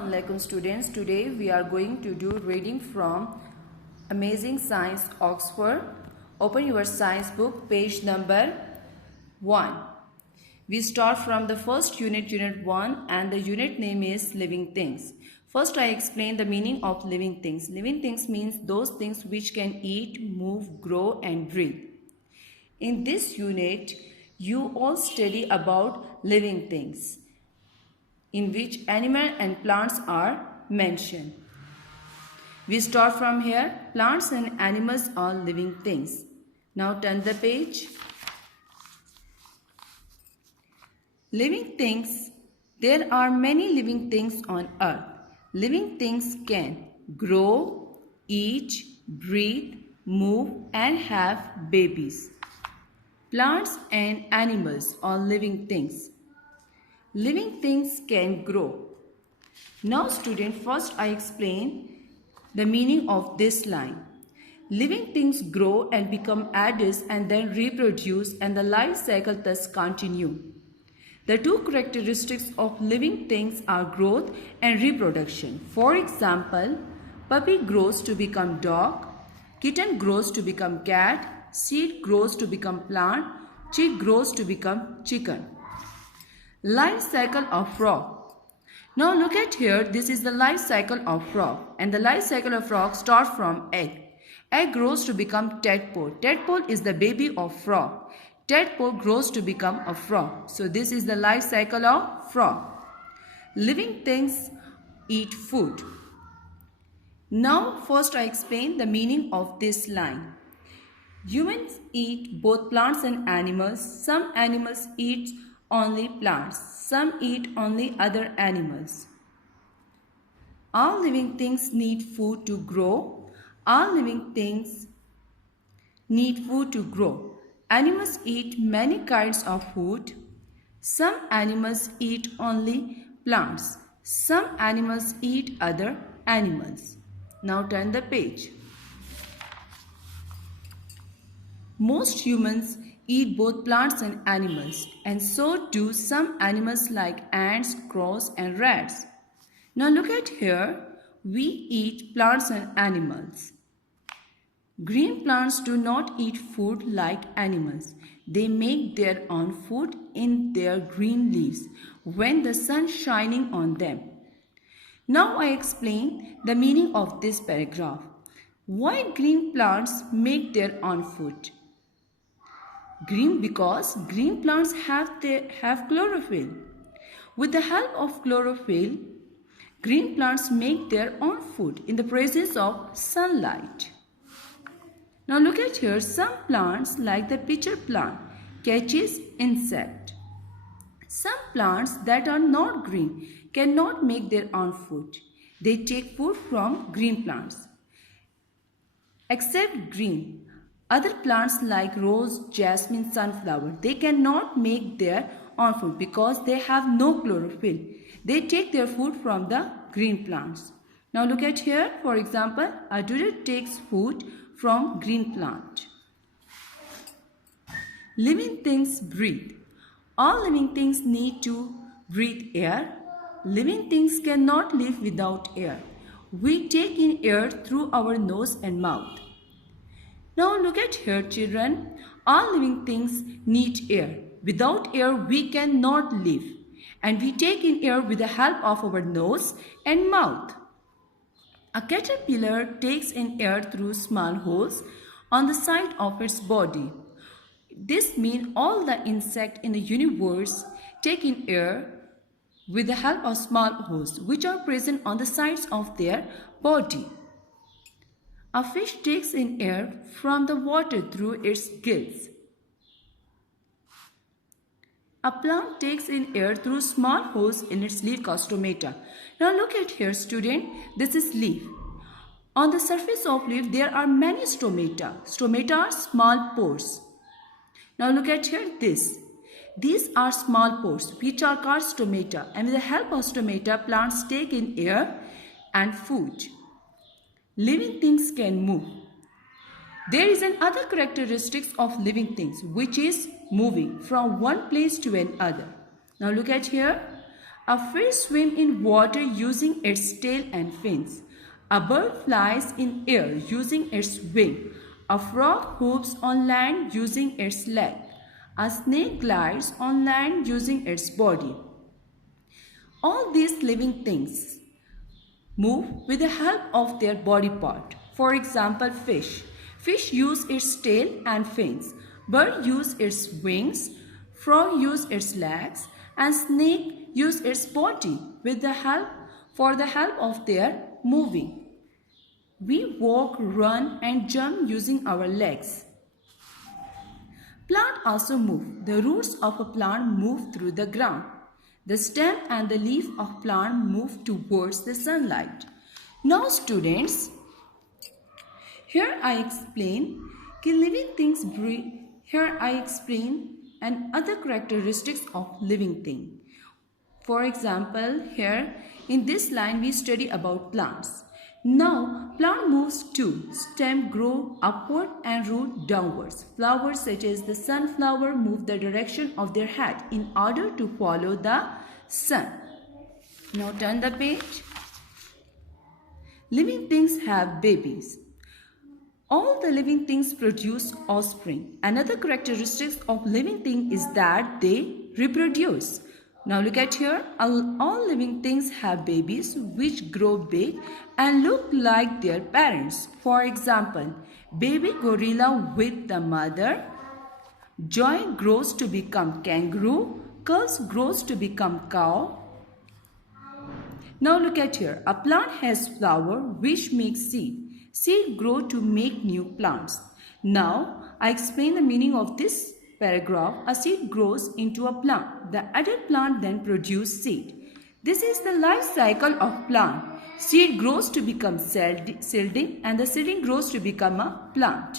Assalamu alaikum students. Today we are going to do reading from Amazing Science Oxford. Open your science book, page number 1. We start from the first unit, unit 1, and the unit name is Living Things. First I explain the meaning of living things. Living things means those things which can eat, move, grow and breathe. In this unit, you all study about living things, in which animal and plants are mentioned. We start from here. Plants and animals are living things. Now turn the page. Living things. There are many living things on earth. Living things can grow, eat, breathe, move and have babies. Plants and animals are living things. Living things can grow. Now student, first I explain the meaning of this line. Living things grow and become adults and then reproduce, and the life cycle thus continue. The two characteristics of living things are growth and reproduction. For example, puppy grows to become dog, kitten grows to become cat, seed grows to become plant, chick grows to become chicken. Life cycle of frog. Now look at here, this is the life cycle of frog, and the life cycle of frog starts from egg. Egg grows to become tadpole. Tadpole is the baby of frog. Tadpole grows to become a frog. So this is the life cycle of frog. Living things eat food. Now first I explain the meaning of this line. Humans eat both plants and animals. Some animals eat only plants. Some eat only other animals. All living things need food to grow. All living things need food to grow. Animals eat many kinds of food. Some animals eat only plants. Some animals eat other animals. Now turn the page. Most humans eat both plants and animals, and so do some animals like ants, crows and rats. Now look at here, we eat plants and animals. Green plants do not eat food like animals. They make their own food in their green leaves when the sun is shining on them. Now I explain the meaning of this paragraph. Why green plants make their own food? Green because green plants have chlorophyll. With the help of chlorophyll, green plants make their own food in the presence of sunlight. Now look at here, some plants like the pitcher plant catches insect. Some plants that are not green cannot make their own food. They take food from green plants. Except green, other plants like rose, jasmine, sunflower, they cannot make their own food because they have no chlorophyll. They take their food from the green plants. Now look at here, for example, a dodo takes food from green plant. Living things breathe. All living things need to breathe air. Living things cannot live without air. We take in air through our nose and mouth. Now look at here, children. All living things need air. Without air, we cannot live. And we take in air with the help of our nose and mouth. A caterpillar takes in air through small holes on the side of its body. This means all the insects in the universe take in air with the help of small holes which are present on the sides of their body. A fish takes in air from the water through its gills. A plant takes in air through small holes in its leaf called stomata. Now look at here, student. This is leaf. On the surface of leaf, there are many stomata. Stomata are small pores. Now look at here, this. These are small pores which are called stomata, and with the help of stomata, plants take in air and food. Living things can move. There is another characteristic of living things, which is moving from one place to another. Now look at here. A fish swims in water using its tail and fins. A bird flies in air using its wing. A frog hops on land using its leg. A snake glides on land using its body. All these living things move with the help of their body part. For example, fish. Fish use its tail and fins. Bird use its wings. Frog use its legs. And snake use its body with the help of their moving. We walk, run and jump using our legs. Plant also move. The roots of a plant move through the ground. The stem and the leaf of plant move towards the sunlight. Now students, here I explain living things breathe. Here I explain and other characteristics of living thing. For example, here in this line we study about plants. Now, plant moves too. Stem grow upward and root downwards. Flowers such as the sunflower move the direction of their head in order to follow the sun. Now turn the page. Living things have babies. All the living things produce offspring. Another characteristic of living thing is that they reproduce. Now look at here. All living things have babies which grow big and look like their parents. For example, baby gorilla with the mother. Joy grows to become kangaroo. Cubs grows to become cow. Now look at here. A plant has flower which makes seed. Seed grow to make new plants. Now I explain the meaning of this paragraph. A seed grows into a plant. The adult plant then produces seed. This is the life cycle of plant. Seed grows to become seedling and the seedling grows to become a plant.